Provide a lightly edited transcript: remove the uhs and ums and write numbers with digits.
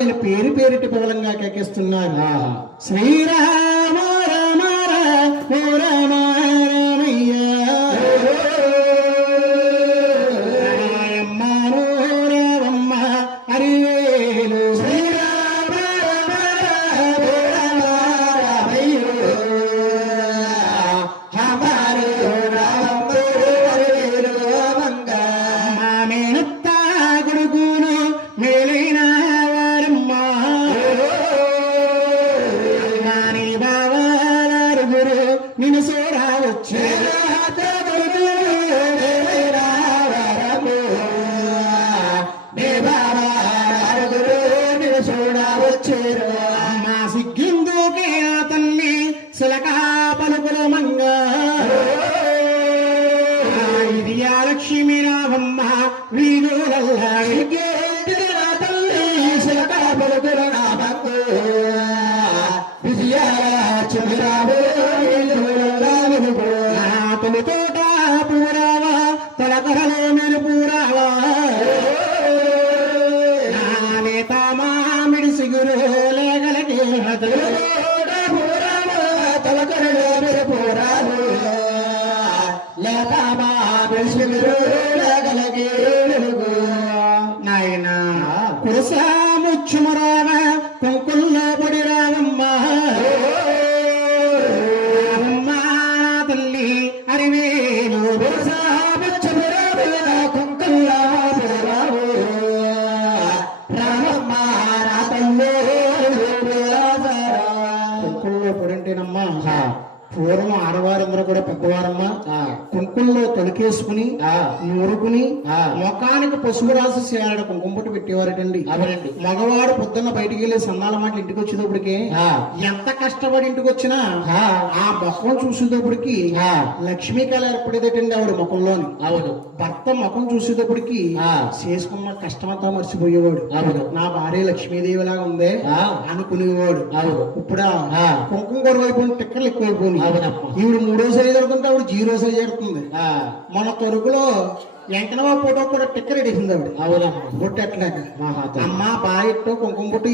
పేరు పేరిటి పవలంగా కేకిస్తున్నారు. శ్రీరామ రామ రామ రామ రామయ్య రాయమ్మ రామమ్మ హరివేలు శ్రీరామ రామ రామ రామయ్య హమారు రామ హరివేలు మంగ మేనత్త గుడుగును మేలైన నిన్ను సోడా వచ్చే మా సిగ్గిందుకే తల్లి సిలకా పలుకుల మంగ లక్ష్మీ రామమ్మ వీధులల్లా తల్లి సిలకా పలుకుల తోట పూరావా తలకరలో మీరు పూరావా నేత మామిడి సిగురు లేగలకి తలకరలో మీరు పూరావు లేత మామిడి సిగురు లేగలకి నాయన కురస ముచ్చుమరావ కుంకుల్లో పొడి రావమ్మ కుంకుల్లో పొడంటేనమ్మా పూర్వం ఆడవారందరూ కూడా పెద్దవారమ్మా కుంకుల్లో తొలికేసుకుని మురుకుని ముఖానికి పసుపు రాసి చేయాలి కుంకుమ పుట్టు పెట్టేవారటండి. అవునండి. మగవాడు పొద్దున్న బయటికి వెళ్ళి సన్నాల మాట ఇంటికి వచ్చేటప్పటికి ఎంత కష్టపడి ఇంటికి వచ్చినా ఆ ముఖం చూసేటప్పటికి లక్ష్మీ కళ ఏర్పడేదటండి ఆవిడ ముఖంలోని. అవును. భర్త ముఖం చూసేటప్పటికి చేసుకున్న కష్టమంతా మర్చిపోయేవాడు. అవును. నా భార్య లక్ష్మీదేవి లాగా ఉందే అనుకునేవాడు. అవును. ఇప్పుడు కుంకుమ కొరవైపోయిన టిక్కర్లు ఎక్కువైపోయినాయి. ఈవిడ 3వ సైజు అనుకుంటే ఆవిడ 0 సైజు ఏడుతుంది. మన తొరుకులో వెంకనవా ఫోటో కూడా టిక్కర్ ఎడిసింది ఆవిడ. అవునమ్మా. బొట్టు ఎట్లాగా అమ్మ బాగా కుంకుమ బొట్టు